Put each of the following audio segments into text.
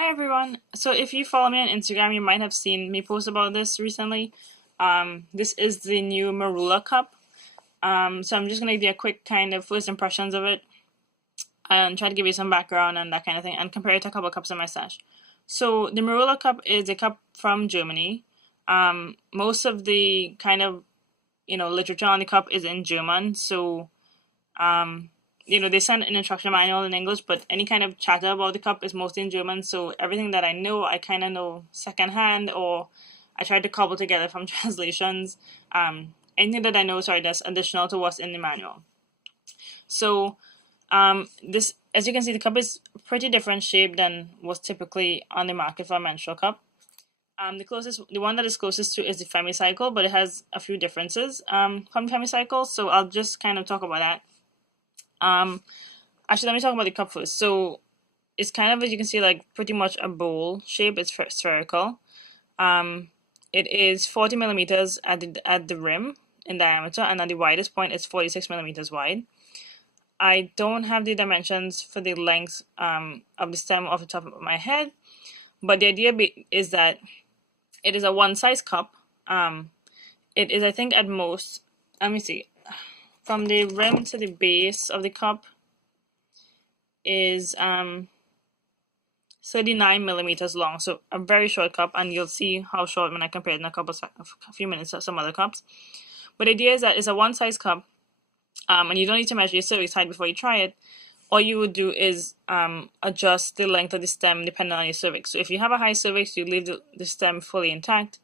Hi everyone. So if you follow me on Instagram, you might have seen me post about this recently. This is the new Merula cup. So I'm just gonna give you a quick kind of first impressions of it and try to give you some background and that kind of thing and compare it to a couple of cups in my stash. So the Merula cup is a cup from Germany. Most of the kind of literature on the cup is in German. So um, they send an instruction manual in English, but any kind of chatter about the cup is mostly in German. So everything that I know, I kind of know secondhand, or I tried to cobble together from translations. Anything that I know, sorry, that's additional to what's in the manual. So this, as you can see, the cup is pretty different shape than what's typically on the market for a menstrual cup. The one that is closest to is the Femicycle, but it has a few differences from Femicycle. So I'll just kind of talk about that. Actually, let me talk about the cup first. So it's kind of, as you can see, like pretty much a bowl shape. It's spherical. It is 40 millimeters at the rim in diameter, and at the widest point, it's 46 millimeters wide. I don't have the dimensions for the length of the stem off the top of my head, but the idea is that it is a one-size cup. It is, I think, at most, let me see, from the rim to the base of the cup is 39 millimeters long, so a very short cup, and you'll see how short when I compare it in a few minutes to some other cups. But the idea is that it's a one-size cup, and you don't need to measure your cervix height before you try it. All you would do is adjust the length of the stem depending on your cervix. So if you have a high cervix, you leave the stem fully intact.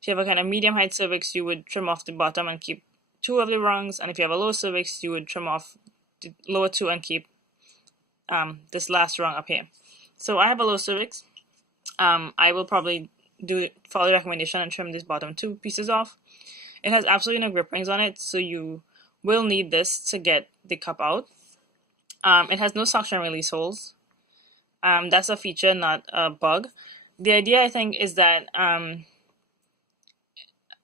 If you have a kind of medium height cervix, you would trim off the bottom and keep 2 of the rungs, and if you have a low cervix, you would trim off the lower 2 and keep this last rung up here. So I have a low cervix. I will probably follow the recommendation and trim these bottom 2 pieces off. It has absolutely no grip rings on it, so you will need this to get the cup out. It has no suction release holes. That's a feature, not a bug. The idea, I think, is that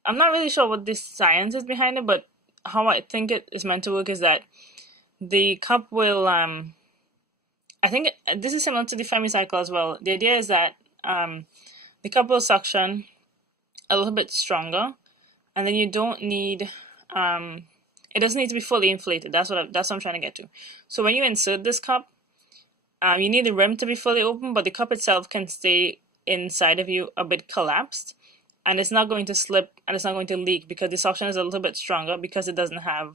I'm not really sure what the science is behind it, but how I think it is meant to work is that the cup will I think this is similar to the Femicycle as well. The idea is that the cup will suction a little bit stronger, and then you don't need it doesn't need to be fully inflated. That's what I'm trying to get to. So when you insert this cup, you need the rim to be fully open, but the cup itself can stay inside of you a bit collapsed, and it's not going to slip and it's not going to leak because the suction is a little bit stronger because it doesn't have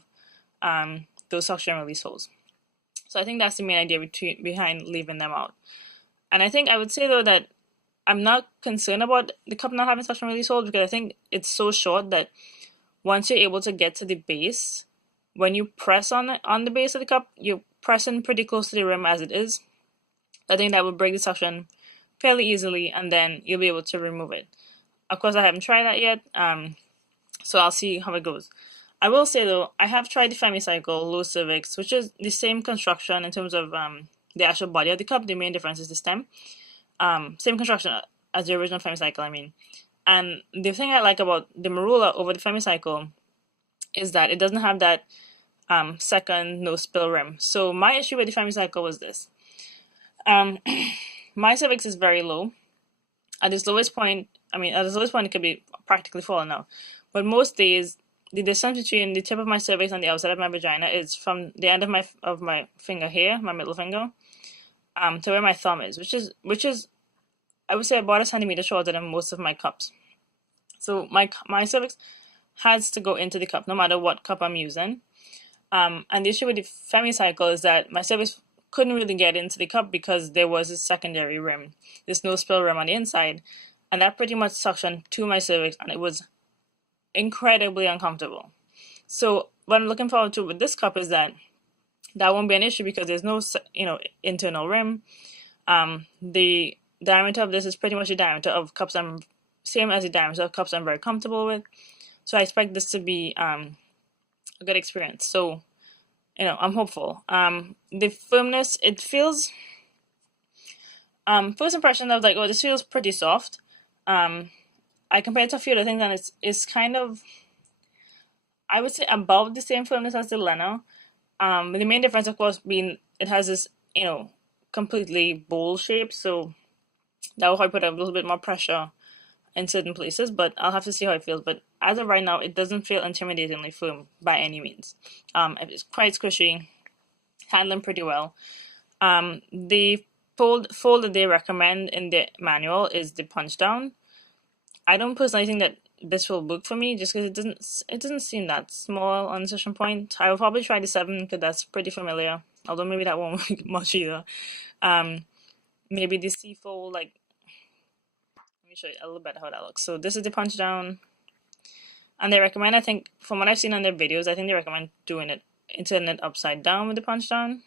those suction release holes. So I think that's the main idea behind leaving them out. And I think I would say though that I'm not concerned about the cup not having suction release holes because I think it's so short that once you're able to get to the base, when you press on the base of the cup, you're pressing pretty close to the rim as it is. I think that will break the suction fairly easily, and then you'll be able to remove it. Of course, I haven't tried that yet, so I'll see how it goes. I will say though, I have tried the Femicycle low cervix, which is the same construction in terms of the actual body of the cup. The main difference is the stem. Same construction as the original Femicycle, I mean. And the thing I like about the Merula over the Femicycle is that it doesn't have that second no spill rim. So my issue with the Femicycle was this. My cervix is very low. At its lowest point, it could be practically falling out. But most days, the distance between the tip of my cervix and the outside of my vagina is from the end of my finger here, my middle finger, to where my thumb is, which is I would say about a centimeter shorter than most of my cups. So my cervix has to go into the cup no matter what cup I'm using. And the issue with the Femicycle is that my cervix couldn't really get into the cup because there was a secondary rim, this no spill rim on the inside, and that pretty much suctioned to my cervix, and it was incredibly uncomfortable. So what I'm looking forward to with this cup is that won't be an issue because there's no internal rim. The diameter of this is pretty much the diameter of cups same as the diameter of cups I'm very comfortable with. So I expect this to be a good experience. So I'm hopeful. The firmness, it feels first impression of like, oh, this feels pretty soft. I compare it to a few other things, and it's kind of, I would say, above the same firmness as the Lena. The main difference, of course, being it has this, completely bowl shape. So That will probably put a little bit more pressure in certain places, but I'll have to see how it feels. But as of right now, it doesn't feel intimidatingly firm by any means. It's quite squishy, handling pretty well. The fold that they recommend in the manual is the punch down. I don't personally think that this will work for me just because it doesn't seem that small on the session point. I will probably try the 7 because that's pretty familiar, although maybe that won't work much either. Maybe the C fold, like, let me show you a little bit how that looks. So this is the punch down, and they recommend, I think, from what I've seen on their videos, I think they recommend doing it, turning it upside down with the punch down.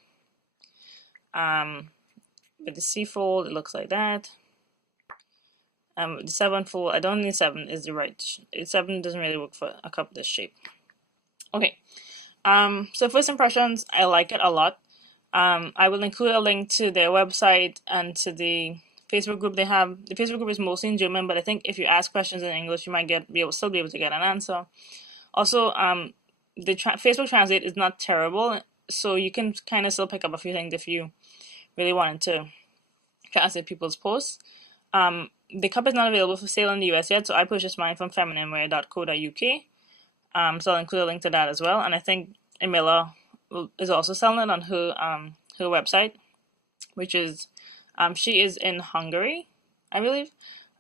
With the C fold, it looks like that. The 7 fold, I don't think 7 is the right. 7 doesn't really work for a cup this shape. Okay. So first impressions, I like it a lot. I will include a link to their website and to the Facebook group they have. The Facebook group is mostly in German, but I think if you ask questions in English, you might still be able to get an answer. Also, the Facebook Translate is not terrible, so you can kind of still pick up a few things if you really wanted to translate people's posts. The cup is not available for sale in the US yet, so I purchased mine from feminineware.co.uk. So I'll include a link to that as well. And I think Emila is also selling it on her website, which is she is in Hungary, I believe.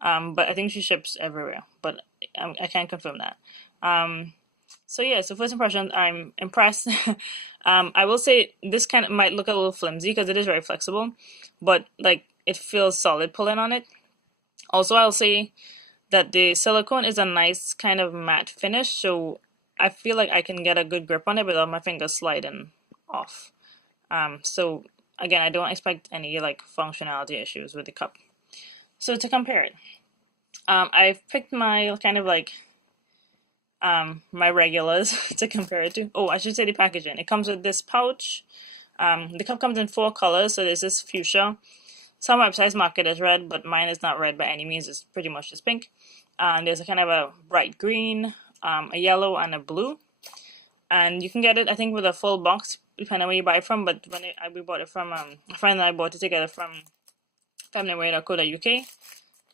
But I think she ships everywhere, but I can't confirm that. So yeah, so first impressions, I'm impressed. I will say this kind of might look a little flimsy because it is very flexible, but like it feels solid pulling on it. Also, I'll say that the silicone is a nice kind of matte finish, so I feel like I can get a good grip on it without my fingers sliding off. So again, I don't expect any like functionality issues with the cup. So to compare it, I've picked my kind of like my regulars to compare it to. Oh, I should say the packaging. It comes with this pouch. The cup comes in 4 colors, so there's this fuchsia. Some websites mark it as red, but mine is not red by any means. It's pretty much just pink. There's a kind of a bright green, a yellow, and a blue. And you can get it, I think, with a full box, depending on where you buy it from. But when we bought it from a friend and I bought it together from feminineware.co.uk,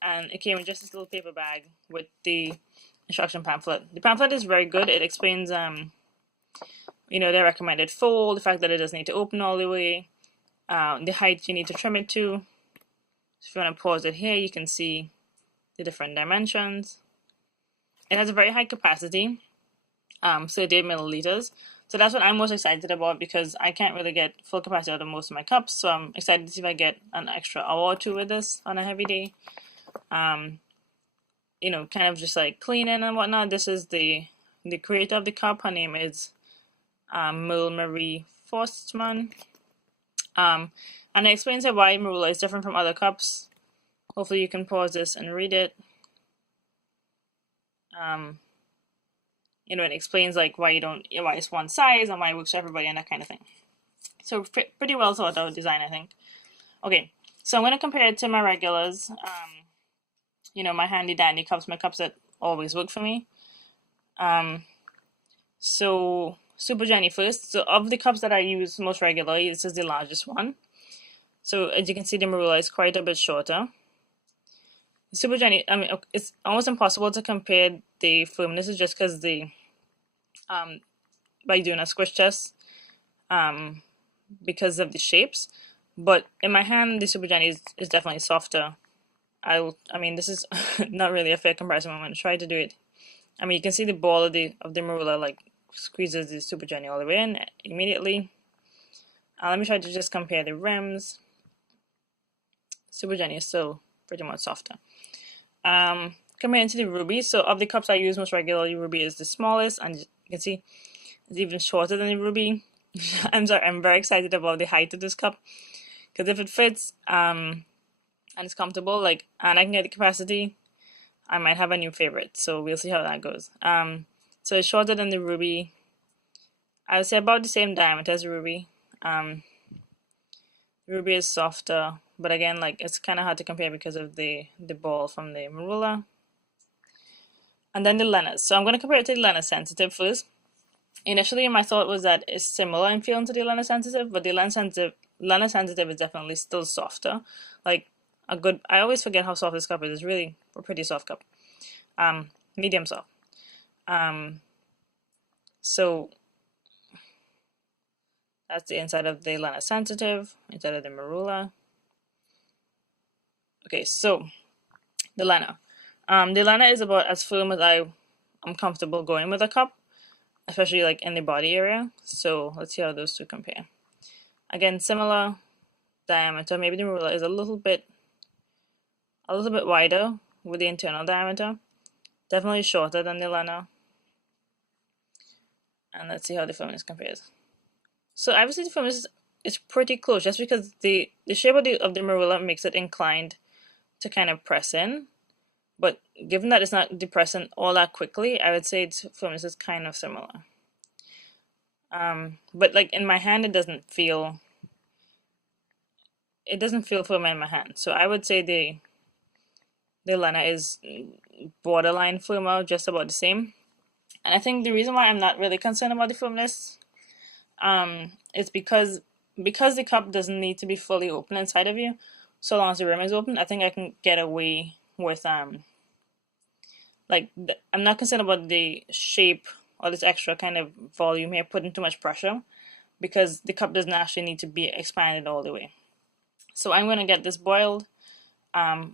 and it came in just this little paper bag with the instruction pamphlet. The pamphlet is very good. It explains, their recommended fold, the fact that it doesn't need to open all the way, the height you need to trim it to. So if you want to pause it here, you can see the different dimensions. It has a very high capacity, 38 milliliters. So that's what I'm most excited about because I can't really get full capacity out of most of my cups. So I'm excited to see if I get an extra hour or 2 with this on a heavy day. Kind of just like cleaning and whatnot. This is the creator of the cup. Her name is Marie Forstmann. And it explains why Merula is different from other cups. Hopefully you can pause this and read it. It explains like why it's one size and why it works for everybody and that kind of thing. So pretty well thought out design, I think. Okay, so I'm going to compare it to my regulars. My handy dandy cups, my cups that always work for me. So Super Jennie first. So of the cups that I use most regularly, this is the largest one. So as you can see, the Merula is quite a bit shorter. Super Jennie, it's almost impossible to compare the firmness just because by doing a squish test, because of the shapes. But in my hand, the Super Jennie is definitely softer. This is not really a fair comparison. I'm going to try to do it. You can see the ball of the Merula like squeezes the Super Jennie all the way in immediately. Let me try to just compare the rims. Super Jennie is still pretty much softer. Comparing to the Ruby, so of the cups I use most regularly, Ruby is the smallest, and you can see it's even shorter than the Ruby. I'm very excited about the height of this cup, because if it fits and it's comfortable, and I can get the capacity, I might have a new favorite. So we'll see how that goes. So it's shorter than the Ruby. I would say about the same diameter as the Ruby. The Ruby is softer, but again, it's kind of hard to compare because of the ball from the Merula. And then the Lena. So I'm going to compare it to the Lena Sensitive first. Initially, my thought was that it's similar in feeling to the Lena Sensitive, but the Lena Sensitive is definitely still softer. a good, I always forget how soft this cup is. It's really a pretty soft cup. Medium soft. So that's the inside of the Lena Sensitive, inside of the Merula. Okay, so the Lena. The Lena is about as firm as I'm comfortable going with a cup, especially like in the body area. So let's see how those two compare. Again, similar diameter. Maybe the Merula is a little bit wider with the internal diameter. Definitely shorter than the Lena. And let's see how the firmness compares. So obviously the firmness is pretty close, just because the shape of the Merula makes it inclined to kind of press in. But given that it's not depressing all that quickly, I would say its firmness is kind of similar. But like in my hand, it doesn't feel firm in my hand. So I would say the Lena is borderline firmer, just about the same. And I think the reason why I'm not really concerned about the firmness is because the cup doesn't need to be fully open inside of you. So long as the rim is open, I think I can get away with I'm not concerned about the shape or this extra kind of volume here, putting too much pressure, because the cup doesn't actually need to be expanded all the way. So I'm going to get this boiled. By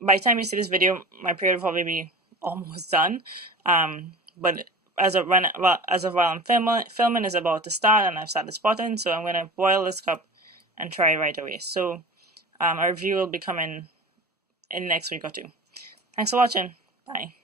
the time you see this video, my period will probably be almost done. But as of while I'm filming is about to start, and I've started spotting, so I'm going to boil this cup and try right away. So a review will be coming in next week or two. Thanks for watching. Bye.